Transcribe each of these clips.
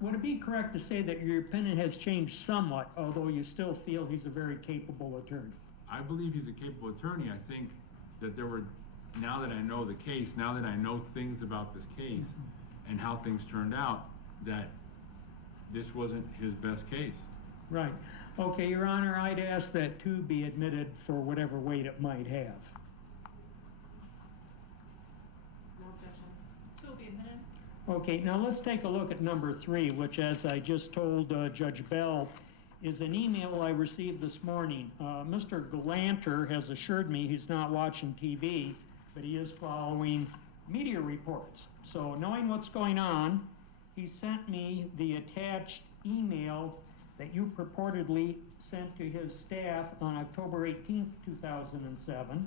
would it be correct to say that your opinion has changed somewhat, although you still feel he's a very capable attorney? I believe he's a capable attorney. I think that now that I know the case, now that I know things about this case and how things turned out, that this wasn't his best case. Right. Okay, Your Honor, I'd ask that 2 be admitted for whatever weight it might have. No objection. 2 will be admitted. Okay, now let's take a look at number 3, which, as I just told Judge Bell, is an email I received this morning. Mr. Galanter has assured me he's not watching TV, but he is following media reports. So knowing what's going on, he sent me the attached email that you purportedly sent to his staff on October 18th, 2007.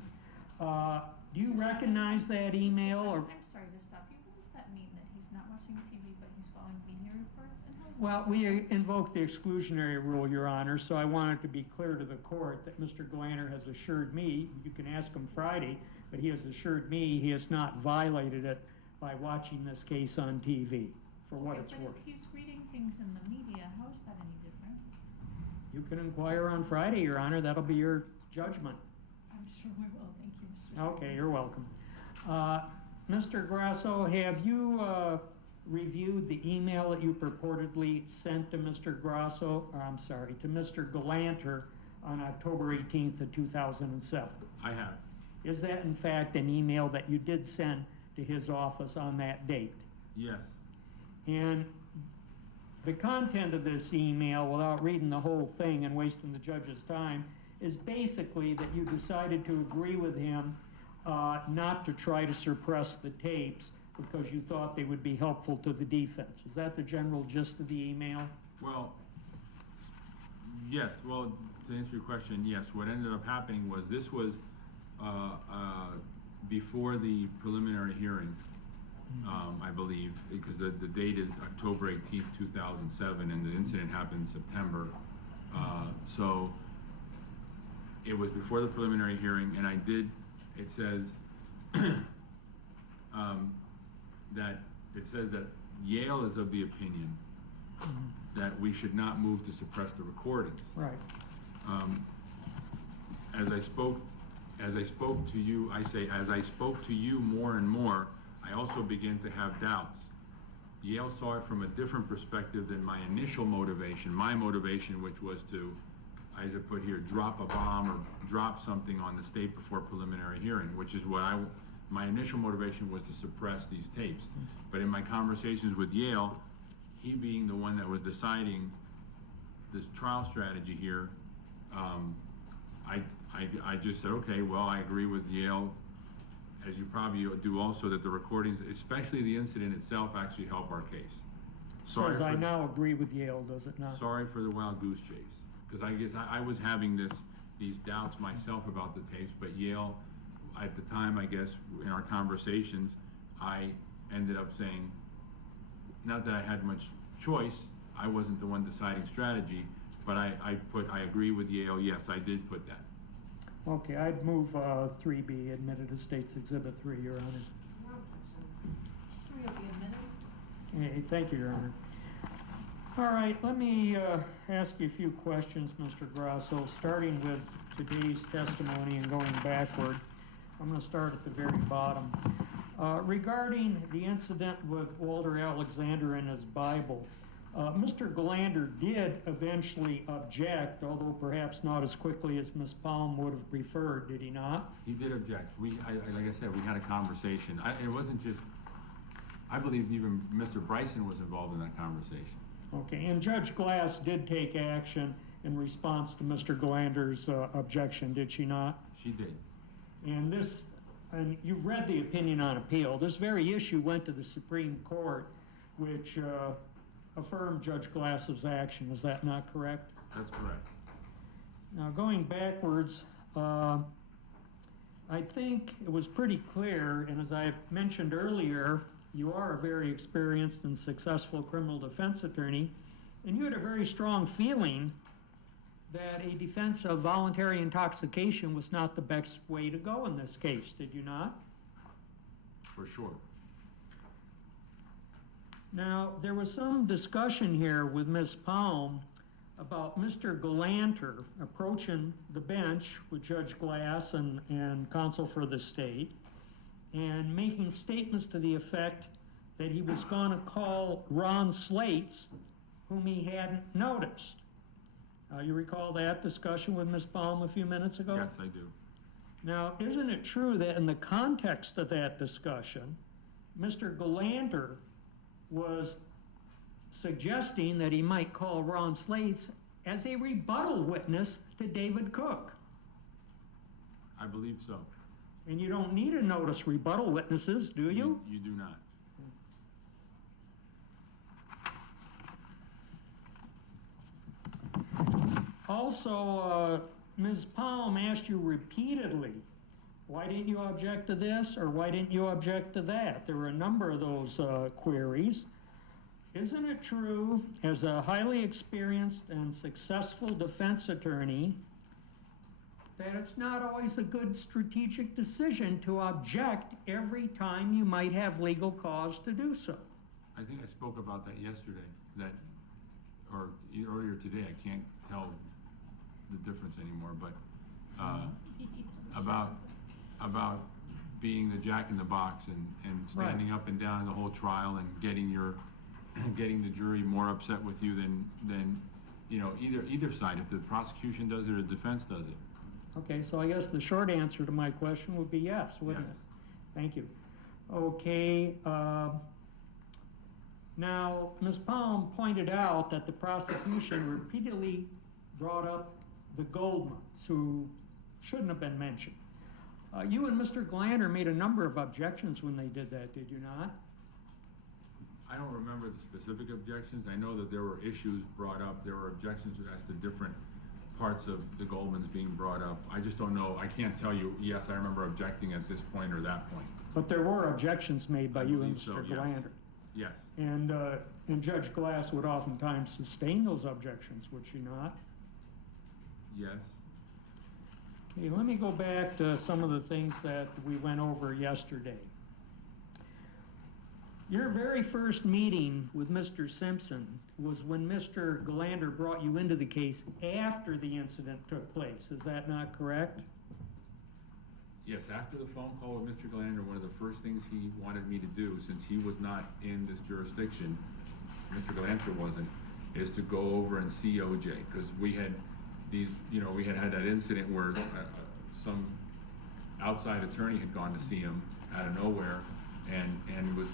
Do you recognize that email? Or? I'm sorry to stop you. What does that mean, that he's not watching TV but he's following media reports? And how is Well, that we invoked the exclusionary rule, Your Honor, so I wanted to be clear to the court that Mr. Galanter has assured me, you can ask him Friday, but he has assured me he has not violated it by watching this case on TV, for what it's But worth. if he's reading things in the media, how is that any different? You can inquire on Friday, Your Honor, that'll be your judgment. I'm sure we will. Thank you, Mr. Okay, you're welcome. Mr. Grasso, have you reviewed the email that you purportedly sent to Mr. Grasso, or I'm sorry, to Mr. Galanter on October 18th of 2007? I have. Is that in fact an email that you did send to his office on that date? Yes. And the content of this email, without reading the whole thing and wasting the judge's time, is basically that you decided to agree with him not to try to suppress the tapes because you thought they would be helpful to the defense. Is that the general gist of the email? Well, yes. Well, to answer your question, yes. What ended up happening was this was before the preliminary hearing, I believe, because the date is October 18th, 2007, and the incident happened in September. So it was before the preliminary hearing, and it says that Yale is of the opinion that we should not move to suppress the recordings. Right. As I spoke to you, as I spoke to you more and more, I also began to have doubts. Yale saw it from a different perspective than my initial motivation. My motivation, which was to, as I put here, drop a bomb or drop something on the state before preliminary hearing, which is what my initial motivation was to suppress these tapes. But in my conversations with Yale, he being the one that was deciding this trial strategy here, I just said, okay, well, I agree with Yale, as you probably do also, that the recordings, especially the incident itself, actually help our case. Says I now agree with Yale, does it not? Sorry for the wild goose chase, because I guess I was having these doubts myself about the tapes, but Yale, at the time, I guess, in our conversations, I ended up saying, not that I had much choice, I wasn't the one deciding strategy, but I agree with Yale, yes, I did put that. Okay, I'd move 3B, admitted as State's Exhibit 3, Your Honor. No objection. 3 will be admitted. Hey, thank you, Your Honor. All right, let me ask you a few questions, Mr. Grasso, starting with today's testimony and going backward. I'm going to start at the very bottom. Regarding the incident with Walter Alexander and his Bible, Mr. Galanter did eventually object, although perhaps not as quickly as Ms. Palm would have preferred, did he not? He did object. Like I said, we had a conversation. It wasn't just, I believe even Mr. Bryson was involved in that conversation. Okay, and Judge Glass did take action in response to Mr. Galanter's objection, did she not? She did. And you've read the opinion on appeal. This very issue went to the Supreme Court, which affirmed Judge Glass's action. Is that not correct? That's correct. Now, going backwards, I think it was pretty clear, and as I mentioned earlier, you are a very experienced and successful criminal defense attorney, and you had a very strong feeling that a defense of voluntary intoxication was not the best way to go in this case, did you not? For sure. Now, there was some discussion here with Ms. Palm about Mr. Galanter approaching the bench with Judge Glass and counsel for the state and making statements to the effect that he was going to call Ron Slates, whom he hadn't noticed. You recall that discussion with Ms. Palm a few minutes ago? Yes, I do. Now, isn't it true that in the context of that discussion, Mr. Galanter was suggesting that he might call Ron Slates as a rebuttal witness to David Cook? I believe so. And you don't need to notice rebuttal witnesses, do you? You do not. Also, Ms. Palm asked you repeatedly, why didn't you object to this or why didn't you object to that? There were a number of those queries. Isn't it true, as a highly experienced and successful defense attorney, that it's not always a good strategic decision to object every time you might have legal cause to do so? I think I spoke about that yesterday, or earlier today, I can't tell the difference anymore, but about being the jack in the box and standing Right. up and down the whole trial and getting the jury more upset with you than either side. If the prosecution does it or the defense does it. Okay, so I guess the short answer to my question would be yes, wouldn't Yes. it? Thank you. Okay, now, Ms. Palm pointed out that the prosecution repeatedly brought up the Goldmans, who shouldn't have been mentioned. You and Mr. Glander made a number of objections when they did that, did you not? I don't remember the specific objections. I know that there were issues brought up. There were objections as to different parts of the Goldmans being brought up. I just don't know. I can't tell you, yes, I remember objecting at this point or that point. But there were objections made by I you and believe so, Mr. yes. Glander. Yes, And Judge Glass would oftentimes sustain those objections, would she not? yes. Okay, let me go back to some of the things that we went over yesterday. Your very first meeting with Mr. Simpson was when Mr. Glander brought you into the case after the incident took place. Is that not correct? Yes, after the phone call with Mr. Glander, one of the first things he wanted me to do, since he was not in this jurisdiction, Mr. Glander wasn't, is to go over and see OJ, because we had we had that incident where some outside attorney had gone to see him out of nowhere and was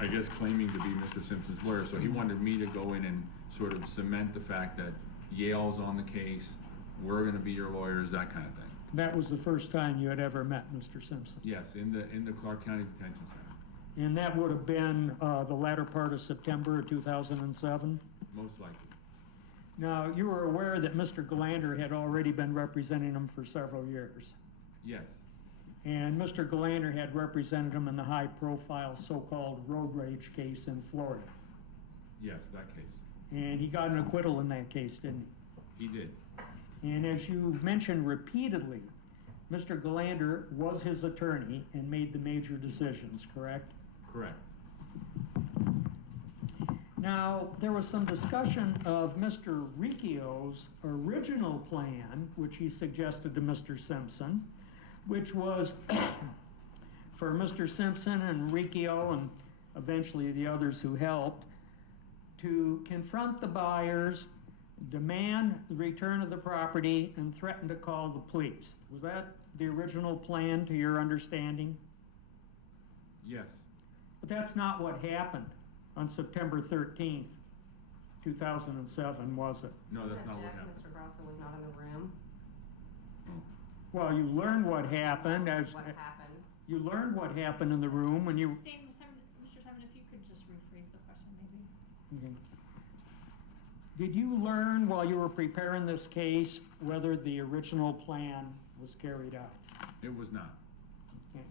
I guess claiming to be Mr. Simpson's lawyer. So he wanted me to go in and sort of cement the fact that Yale's on the case, we're gonna be your lawyers, that kind of thing. That was the first time you had ever met Mr. Simpson. Yes, in the Clark County Detention Center, And that would have been the latter part of September of 2007? most likely. Now, you were aware that Mr. Glander had already been representing him for several years. Yes, And Mr. Glander had represented him in the high-profile so-called road rage case in Florida. yes, that case. And he got an acquittal in that case, didn't He did. he? And as you mentioned repeatedly, Mr. Glander was his attorney and made the major decisions, correct? Correct. Now, there was some discussion of Mr. Ricchio's original plan, which he suggested to Mr. Simpson, which was for Mr. Simpson and Ricchio and eventually the others who helped to confront the buyers, demand the return of the property, and threaten to call the police. Was that the original plan to your understanding? Yes, But that's not what happened on September 13th, 2007, was it? no, that's not what Jack, happened. Mr. Grosso was not in the room. Well, you learned what happened as, What happened? you learned what happened in the room when you, Mr. Simon, if you could just rephrase the question, maybe. okay. Did you learn while you were preparing this case whether the original plan was carried out? It was not. Okay.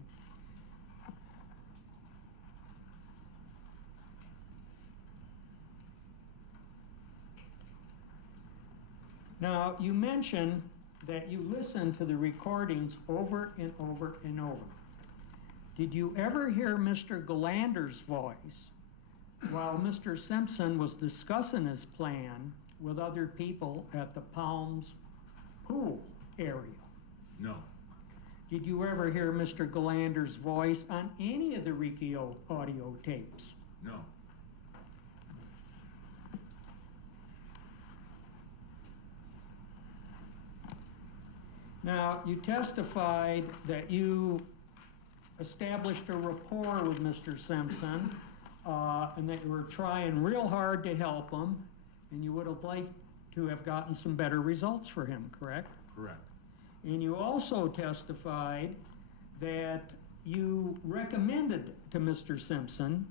Now, you mentioned that you listened to the recordings over and over and over. Did you ever hear Mr. Galander's voice while Mr. Simpson was discussing his plan with other people at the Palms pool area? No, Did you ever hear Mr. Galander's voice on any of the Riccio audio tapes? no. Now, you testified that you established a rapport with Mr. Simpson, and that you were trying real hard to help him, and you would have liked to have gotten some better results for him, correct? Correct. And you also testified that you recommended to Mr. Simpson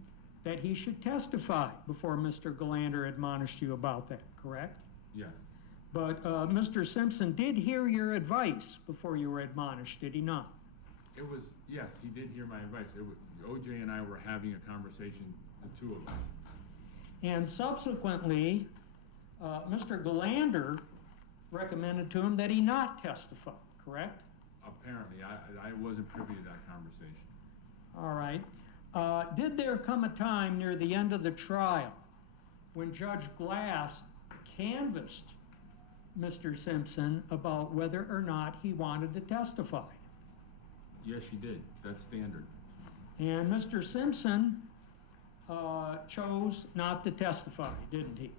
that he should testify before Mr. Galander admonished you about that, correct? Yes, But Mr. Simpson did hear your advice before you were admonished, did he not? it was, yes, he did hear my advice. It was, OJ and I were having a conversation, the two of us. And subsequently, Mr. Galander recommended to him that he not testify, correct? Apparently, I wasn't privy to that conversation. All right. Did there come a time near the end of the trial when Judge Glass canvassed Mr. Simpson about whether or not he wanted to testify? Yes, she did. That's standard. And Mr. Simpson chose not to testify, didn't he?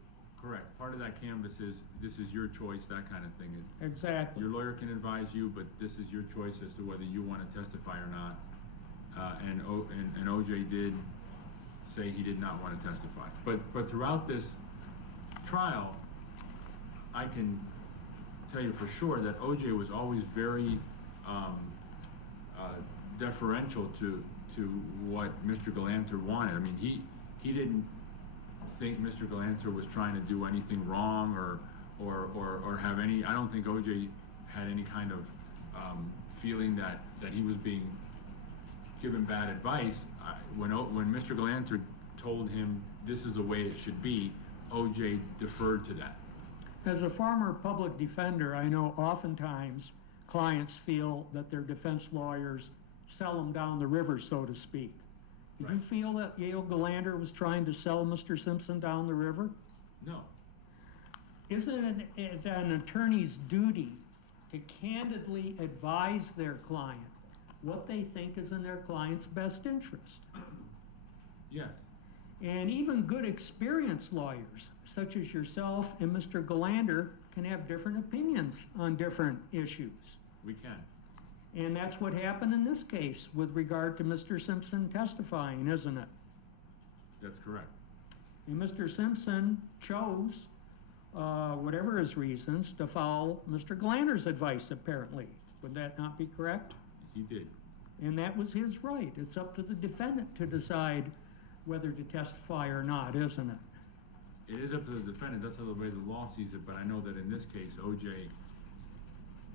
Correct. Part of that canvas is, this is your choice, that kind of thing. Exactly. Your lawyer can advise you, but this is your choice as to whether you want to testify or not. And OJ did say he did not want to testify. But throughout this trial, I can tell you for sure that OJ was always very deferential to what Mr. Galanter wanted. I mean, he didn't think Mr. Galanter was trying to do anything wrong or have any. I don't think OJ had any kind of feeling that he was being given bad advice. When Mr. Galanter told him this is the way it should be, OJ deferred to that. As a former public defender, I know oftentimes clients feel that their defense lawyers sell them down the river, so to speak. Did you Right. feel that Yale Galander was trying to sell Mr. Simpson down the river? No. Isn't it an attorney's duty to candidly advise their client what they think is in their client's best interest? Yes. And even good experienced lawyers, such as yourself and Mr. Galander, can have different opinions on different issues. We can. And that's what happened in this case with regard to Mr. Simpson testifying, isn't it? That's correct. And Mr. Simpson chose, whatever his reasons, to follow Mr. Galanter's advice, apparently. Would that not be correct? He did. And that was his right. It's up to the defendant to decide whether to testify or not, isn't it? It is up to the defendant. That's the way the law sees it. But I know that in this case, OJ,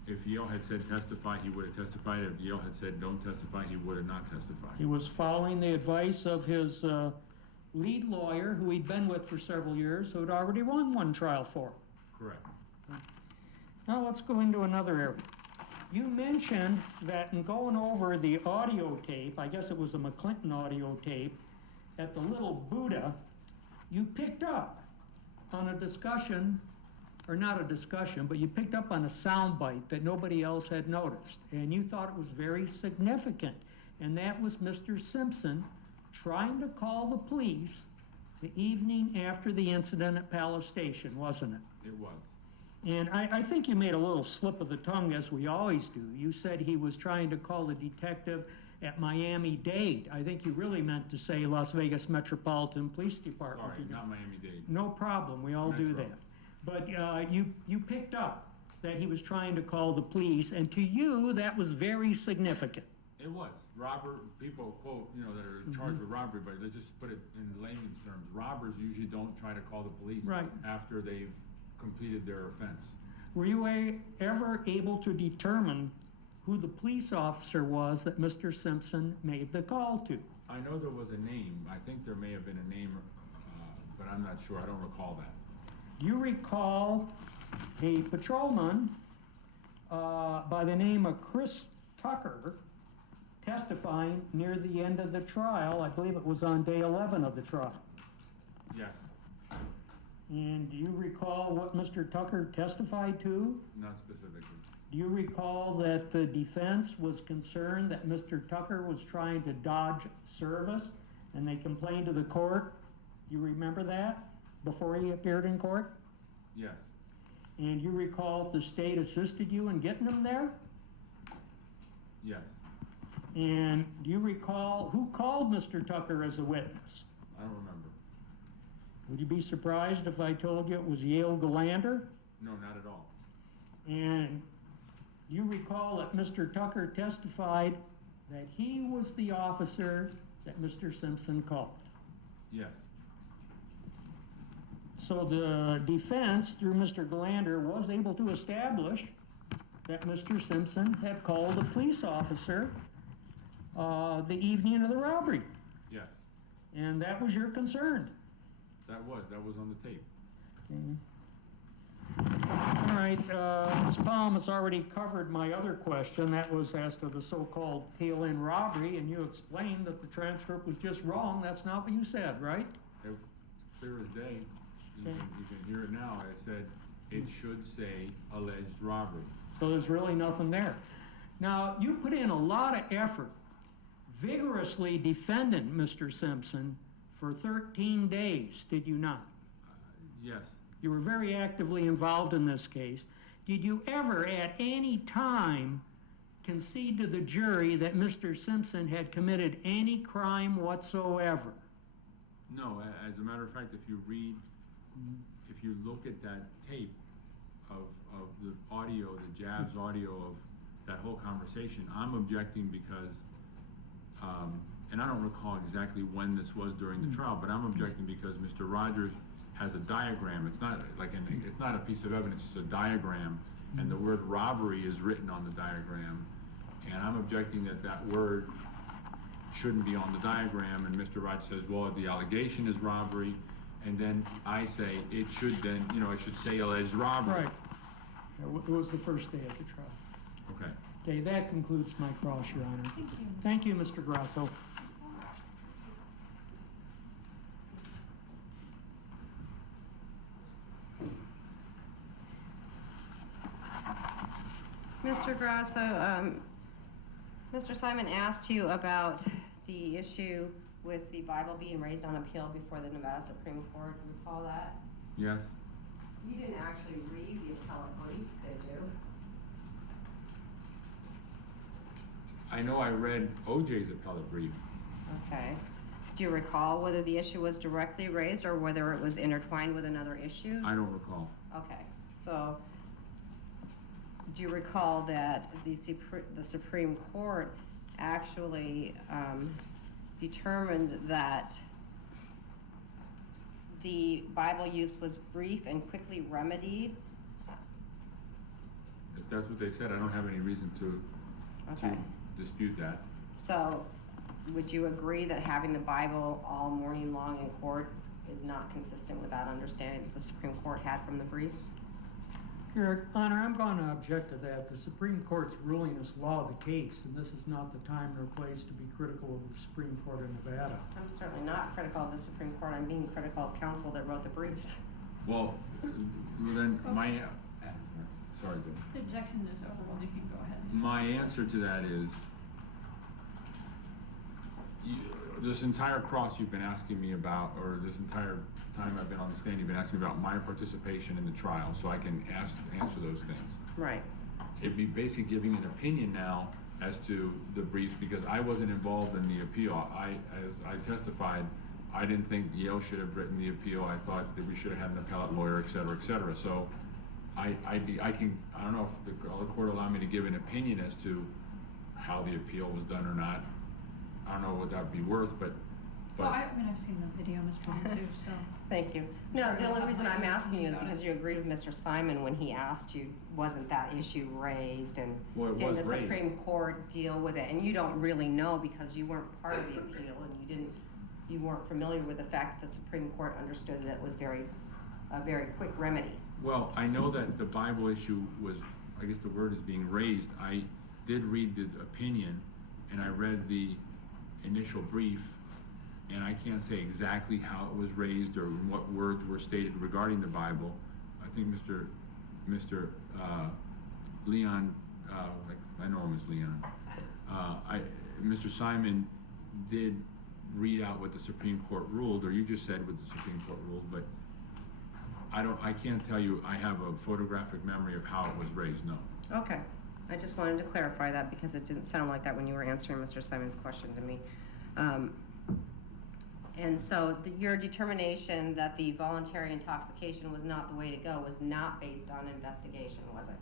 if Yale had said testify, he would have testified. If Yale had said don't testify, he would have not testified. He was following the advice of his lead lawyer, who he'd been with for several years, who had already won one trial for him. Correct. Now let's go into another area. You mentioned that in going over the audio tape, I guess it was a McClinton audio tape, at the Little Buddha, you picked up on a discussion, or not a discussion, but you picked up on a soundbite that nobody else had noticed, and you thought it was very significant. And that was Mr. Simpson trying to call the police the evening after the incident at Palace Station, wasn't it? It was. And I think you made a little slip of the tongue, as we always do. You said he was trying to call the detective at Miami-Dade. I think you really meant to say Las Vegas Metropolitan Police Department. Sorry, not Miami-Dade. No problem, we all do Metro. that. But you picked up that he was trying to call the police, and to you, that was very significant. It was. People quote, that are charged with robbery, but let's just put it in layman's terms. Robbers usually don't try to call the police Right. after they've completed their offense. Were you ever able to determine who the police officer was that Mr. Simpson made the call to? I know there was a name. I think there may have been a name, but I'm not sure. I don't recall that. You recall a patrolman by the name of Chris Tucker testifying near the end of the trial. I believe it was on day 11 of the trial. And do you recall what Mr. Tucker testified to? Not specifically. Do you recall that the defense was concerned that Mr. Tucker was trying to dodge service and they complained to the court? Do you remember that before he appeared in court? Yes, And you recall the state assisted you in getting him there? yes. And do you recall who called Mr. Tucker as a witness? I don't remember. Would you be surprised if I told you it was Yale Galander? No, not at all. And you recall that Mr. Tucker testified that he was the officer that Mr. Simpson called. Yes, So the defense, through Mr. Galander, was able to establish that Mr. Simpson had called a police officer the evening of the robbery. yes. And that was your concern. That was on the tape. All right, Ms. Palm has already covered my other question. That was as to the so-called tail-end robbery, and you explained that the transcript was just wrong. That's not what you said, right? It was clear as day. You can hear it now. I said, it should say alleged robbery. So there's really nothing there. Now, you put in a lot of effort vigorously defending Mr. Simpson for 13 days, did you not? Yes, You were very actively involved in this case. Did you ever at any time concede to the jury that Mr. Simpson had committed any crime whatsoever? no, as a matter of fact, if you look at that tape of the audio, the Jabs audio of that whole conversation, I'm objecting because, and I don't recall exactly when this was during the trial, but I'm objecting because Mr. Rogers has a diagram. It's not like it's not a piece of evidence, it's a diagram, and the word robbery is written on the diagram. And I'm objecting that that word shouldn't be on the diagram, and Mr. Rogers says, well, the allegation is robbery, and then I say it should then, it should say alleged robbery. Right. It was the first day of the trial. Okay. Okay, that concludes my cross, Your Honor. Thank you. Thank you, Mr. Grasso. Mr. Grasso, Mr. Simon asked you about the issue with the Bible being raised on appeal before the Nevada Supreme Court. Do you recall that? Yes? You didn't actually read the appellate briefs, did you? I know I read OJ's appellate brief. Okay. Do you recall whether the issue was directly raised or whether it was intertwined with another issue? I don't recall. Okay, so do you recall that the Supreme Court actually determined that the Bible use was brief and quickly remedied? If that's what they said, I don't have any reason to Okay, dispute that. so would you agree that having the Bible all morning long in court is not consistent with that understanding that the Supreme Court had from the briefs? Your Honor, I'm going to object to that. The Supreme Court's ruling is law of the case, and this is not the time nor place to be critical of the Supreme Court of Nevada. I'm certainly not critical of the Supreme Court, I'm being critical of counsel that wrote the briefs. Well, then my, sorry, Bill. The objection is overruled, you can go ahead. My answer to that is, this entire cross you've been asking me about, or this entire time I've been on the stand, you've been asking me about my participation in the trial, so I can answer those things. Right. It'd be basically giving an opinion now as to the briefs, because I wasn't involved in the appeal. As I testified, I didn't think Yale should have written the appeal. I thought that we should have had an appellate lawyer, et cetera, et cetera. So I don't know if the court allowed me to give an opinion as to how the appeal was done or not. I don't know what that would be worth, but. Well, I've seen the video, Ms. Palm, too, so. Thank you. No, Sure, the only I'll reason let I'm you asking you is about because it. you agreed with Mr. Simon when he asked you, wasn't that issue raised, and Well, it didn't was the raised. Supreme Court deal with it? And you don't really know because you weren't part of the appeal and you weren't familiar with the fact that the Supreme Court understood that it was a very quick remedy. Well, I know that the Bible issue was, I guess the word is being raised. I did read the opinion, and I read the initial brief, and I can't say exactly how it was raised or what words were stated regarding the Bible. I think Mr. Leon, I know him as Leon. Mr. Simon did read out what the Supreme Court ruled, or you just said what the Supreme Court ruled, but I can't tell you I have a photographic memory of how it was raised, no. Okay, I just wanted to clarify that because it didn't sound like that when you were answering Mr. Simon's question to me. And so your determination that the voluntary intoxication was not the way to go was not based on investigation, was it?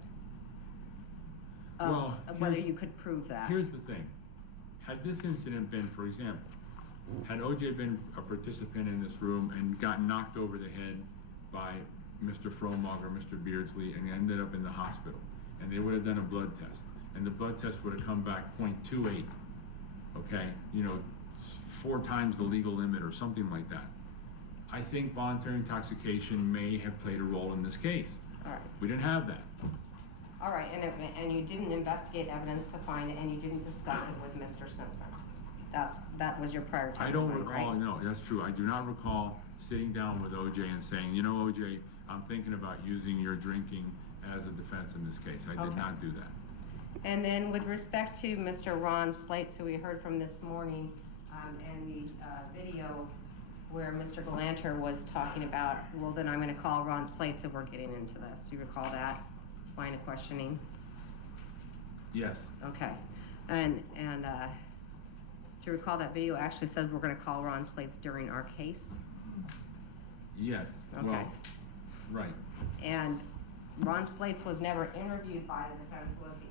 Well, whether you could prove that. Here's the thing. Had this incident been, for example, had OJ been a participant in this room and got knocked over the head by Mr. Fromog or Mr. Beardsley and ended up in the hospital, and they would have done a blood test, and the blood test would have come back 0.28, okay? 4 times the legal limit or something like that. I think voluntary intoxication may have played a role in this case. All right. We didn't have that. All right, and you didn't investigate evidence to find it, and you didn't discuss it with Mr. Simpson. That was your prior testimony, I don't recall, right? no, that's true. I do not recall sitting down with OJ and saying, OJ, I'm thinking about using your drinking as a defense in this case. I did not do that. And then with respect to Mr. Ron Slates, who we heard from this morning, and the video where Mr. Galanter was talking about, well, then I'm gonna call Ron Slates if we're getting into this. You recall that line of questioning? Yes. Okay. And do you recall that video actually said we're gonna call Ron Slates during our case? Yes. Okay. Well, right. And Ron Slates was never interviewed by the defense, was he?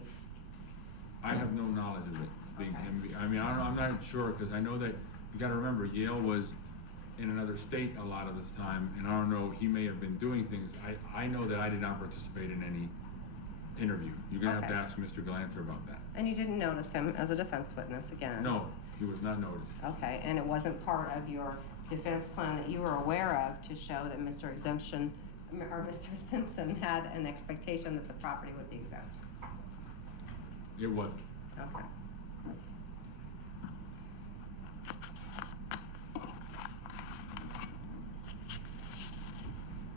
I have no knowledge of it being Okay. him. I mean, I'm not sure, because I know that, you gotta remember, Yale was in another state a lot of this time, and I don't know, he may have been doing things. I know that I did not participate in any interview. You're gonna have to Okay. ask Mr. Galanter about that. And you didn't notice him as a defense witness again? No, he was not noticed. Okay, and it wasn't part of your defense plan that you were aware of to show that Mr. Exemption, or Mr. Simpson had an expectation that the property would be exempt? It wasn't. Okay.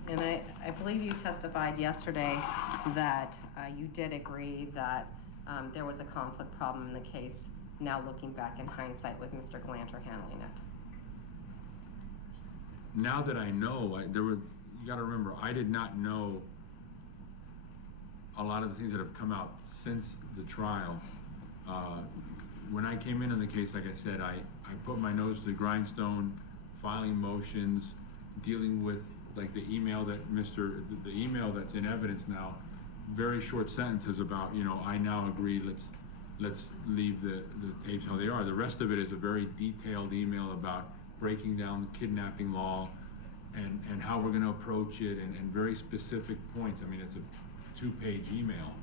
And I believe you testified yesterday that you did agree that there was a conflict problem in the case, now looking back in hindsight with Mr. Galanter handling it. Now that I know, you gotta remember, I did not know a lot of the things that have come out since the trial. When I came in on the case, like I said, I put my nose to the grindstone, filing motions, dealing with like the email that the email that's in evidence now, very short sentences about, I now agree, let's leave the tapes how they are. The rest of it is a very detailed email about breaking down the kidnapping law and how we're gonna approach it, and very specific points. I mean, it's a 2-page email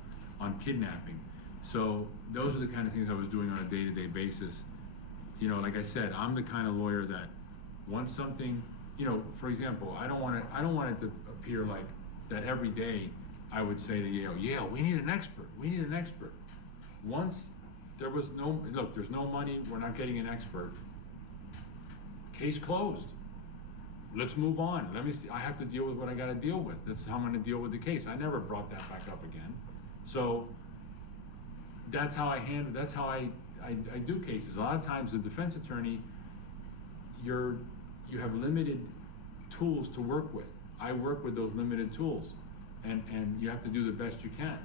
on kidnapping. So those are the kind of things I was doing on a day-to-day basis. Like I said, I'm the kind of lawyer that once something, for example, I don't want it to appear like that every day I would say to Yale, we need an expert. Once there was there's no money, we're not getting an expert. Case closed. Let's move on. I have to deal with what I gotta deal with. That's how I'm gonna deal with the case. I never brought that back up again. So that's how I do cases. A lot of times the defense attorney, you have limited tools to work with. I work with those limited tools, and you have to do the best you can.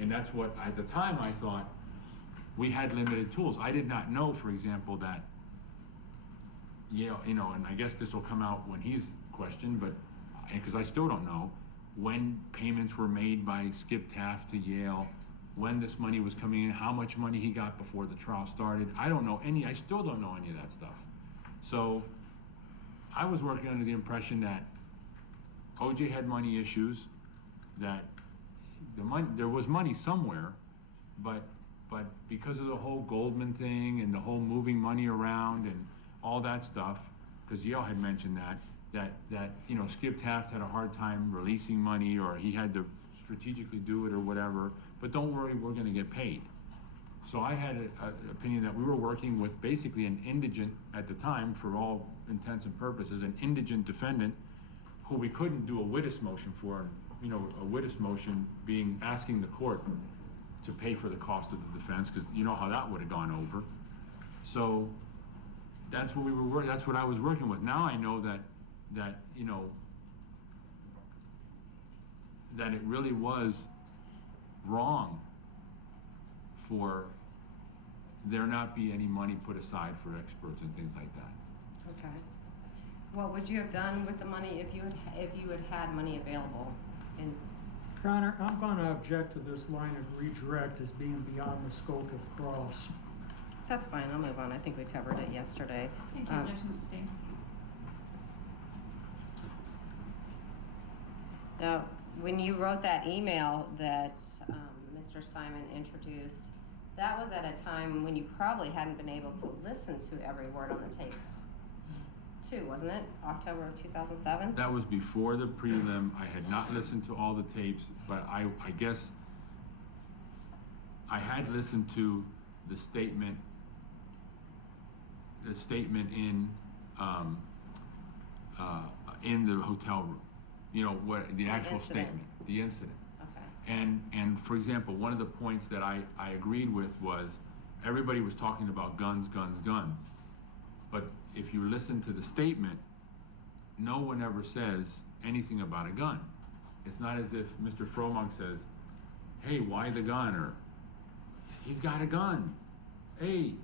And that's what, at the time, I thought we had limited tools. I did not know, for example, that Yale, and I guess this will come out when he's questioned, but, because I still don't know, when payments were made by Skip Taft to Yale, when this money was coming in, how much money he got before the trial started. I still don't know any of that stuff. So I was working under the impression that OJ had money issues, that there was money somewhere, but because of the whole Goldman thing and the whole moving money around and all that stuff, because Yale had mentioned that Skip Taft had a hard time releasing money, or he had to strategically do it or whatever, but don't worry, we're gonna get paid. So I had an opinion that we were working with basically an indigent, at the time, for all intents and purposes, an indigent defendant who we couldn't do a witness motion for, you know, a witness motion being asking the court to pay for the cost of the defense, because you know how that would have gone over. So that's what we were that's what I was working with. Now I know that you know, that it really was wrong for there not be any money put aside for experts and things like that. Okay. What would you have done with the money if you had money available? And Your Honor, I'm gonna object to this line of redirect as being beyond the scope of cross. that's fine, I'll move on. I think we covered it yesterday. Thank you, objection sustained. Now, when you wrote that email that Mr. Simon introduced, that was at a time when you probably hadn't been able to listen to every word on the tapes, too, wasn't it? October of 2007? That was before the prelim. I had not listened to all the tapes, but I guess I had listened to the statement in the hotel room. You know, what the actual incident. statement, the incident. Okay. And for example, one of the points that I agreed with was everybody was talking about guns, guns, guns. But if you listen to the statement, no one ever says anything about a gun. It's not as if Mr. Fromag says, hey, why the gun? Or he's got a gun. Hey,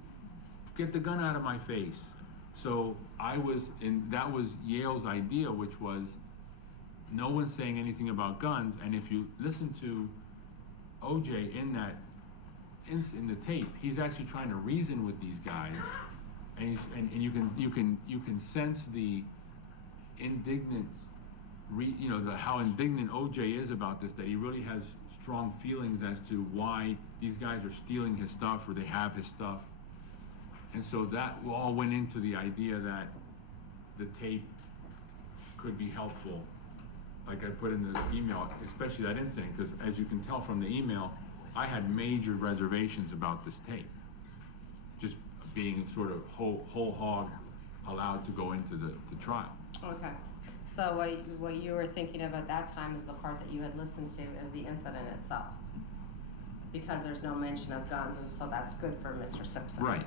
get the gun out of my face. So that was Yale's idea, which was no one's saying anything about guns, and if you listen to OJ in the tape, he's actually trying to reason with these guys, and you can sense the indignant, how indignant OJ is about this, that he really has strong feelings as to why these guys are stealing his stuff or they have his stuff, and so that all went into the idea that the tape could be helpful. Like I put in the email, especially that incident, because as you can tell from the email, I had major reservations about this tape. Just being sort of whole hog allowed to go into the trial. Okay. So what you were thinking of at that time is the part that you had listened to is the incident itself. Because there's no mention of guns, and so that's good for Mr. Simpson. Right.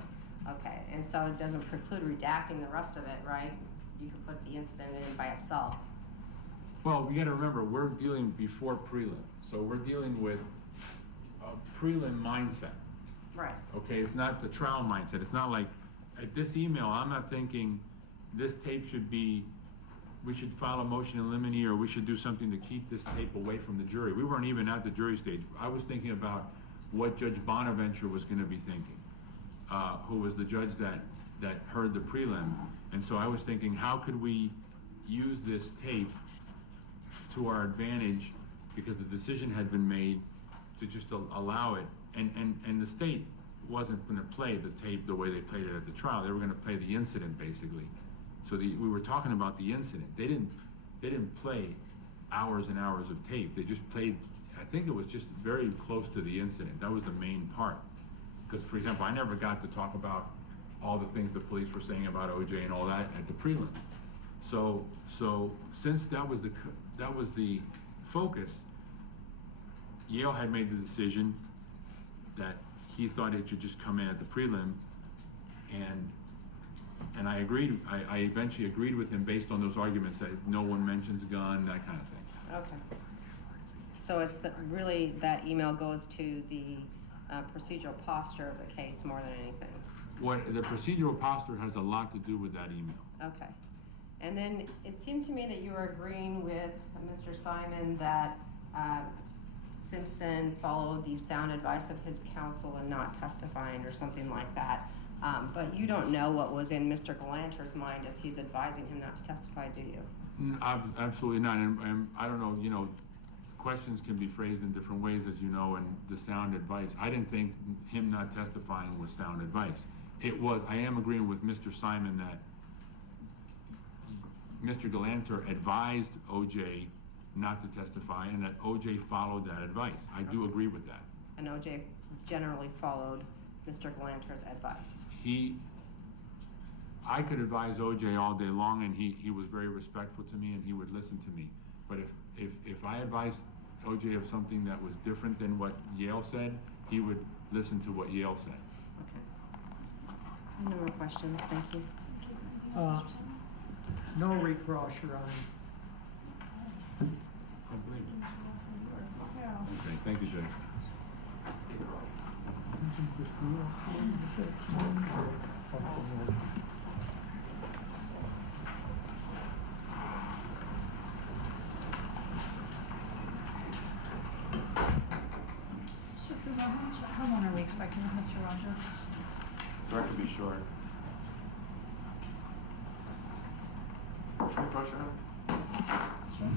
Okay, and so it doesn't preclude redacting the rest of it, right? You could put the incident in by itself. Well, we gotta remember, we're dealing before prelim, so we're dealing with a prelim mindset. Right. Okay, it's not the trial mindset. It's not like, at this email, I'm not thinking this tape we should file a motion in limine, or we should do something to keep this tape away from the jury. We weren't even at the jury stage. I was thinking about what Judge Bonaventure was gonna be thinking, who was the judge that heard the prelim. And so I was thinking, how could we use this tape to our advantage, because the decision had been made to just allow it, and the state wasn't going to play the tape the way they played it at the trial. They were going to play the incident basically. So we were talking about the incident. They didn't play hours and hours of tape. They just played, I think it was just very close to the incident. That was the main part. Because for example, I never got to talk about all the things the police were saying about OJ and all that at the prelim. So since that was the focus, Yale had made the decision that he thought it should just come in at the prelim, and I agreed. I eventually agreed with him based on those arguments that no one mentions gun, that kind of thing. Okay. So it's really that email goes to the procedural posture of the case more than anything. The procedural posture has a lot to do with that email. Okay. And then it seemed to me that you were agreeing with Mr. Simon that Simpson followed the sound advice of his counsel and not testifying or something like that. But you don't know what was in Mr. Galanter's mind as he's advising him not to testify, do you? Absolutely not. And I don't know, questions can be phrased in different ways, as you know, and the sound advice. I didn't think him not testifying was sound advice. I am agreeing with Mr. Simon that Mr. Galanter advised OJ not to testify, and that OJ followed that advice. I do agree with that. And OJ generally followed Mr. Galanter's advice? I could advise OJ all day long, and he was very respectful to me, and he would listen to me. But if I advised OJ of something that was different than what Yale said, he would listen to what Yale said. Okay. No more questions, thank you. No recross, Your Honor. Okay, thank you, Judge. So how long are we expecting with Mr. Rogers? Sorry to be short. Can I approach her? Sure.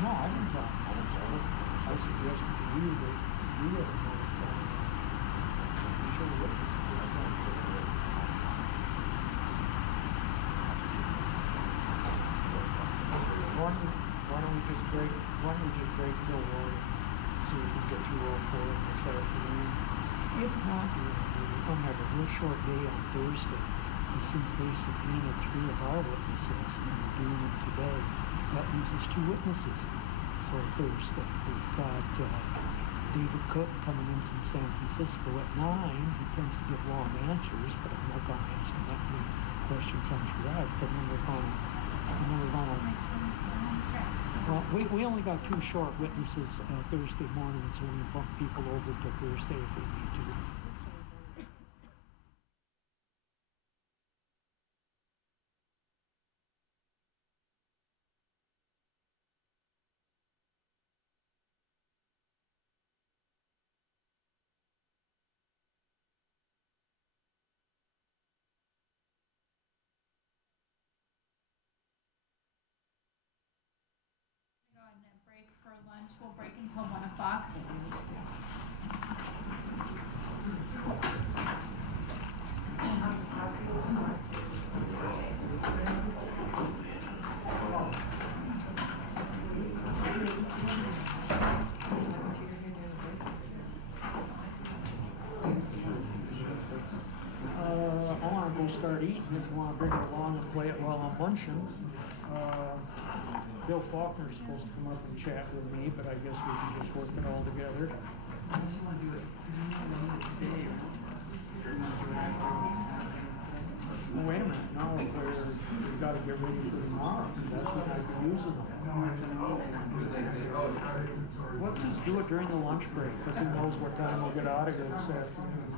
No, I didn't talk. I suggested to you that you had a show witnesses. Why don't we just break till one, see if we get through all four of this afternoon. If not, we're gonna have a real short day on Thursday. And since they subpoenaed 3 of our witnesses and we're doing them today, that leaves us 2 witnesses for Thursday. We've got David Cook coming in from San Francisco at 9. He tends to give long answers, but I'm not going to ask him that many questions on direct. And then we're going to, well, we only got 2 short witnesses Thursday morning, so we bump people over to Thursday if they need to. Go ahead and break for lunch. We'll break until 1 o'clock. I want to go start eating if you want to bring it along and play it while I'm munching. Bill Faulkner's supposed to come up and chat with me, but I guess we can just work it all together. Oh, wait a minute, no, we've got to get ready for tomorrow, because that's when I'd be using them. Let's just do it during the lunch break, because who knows what time we'll get out of here this afternoon.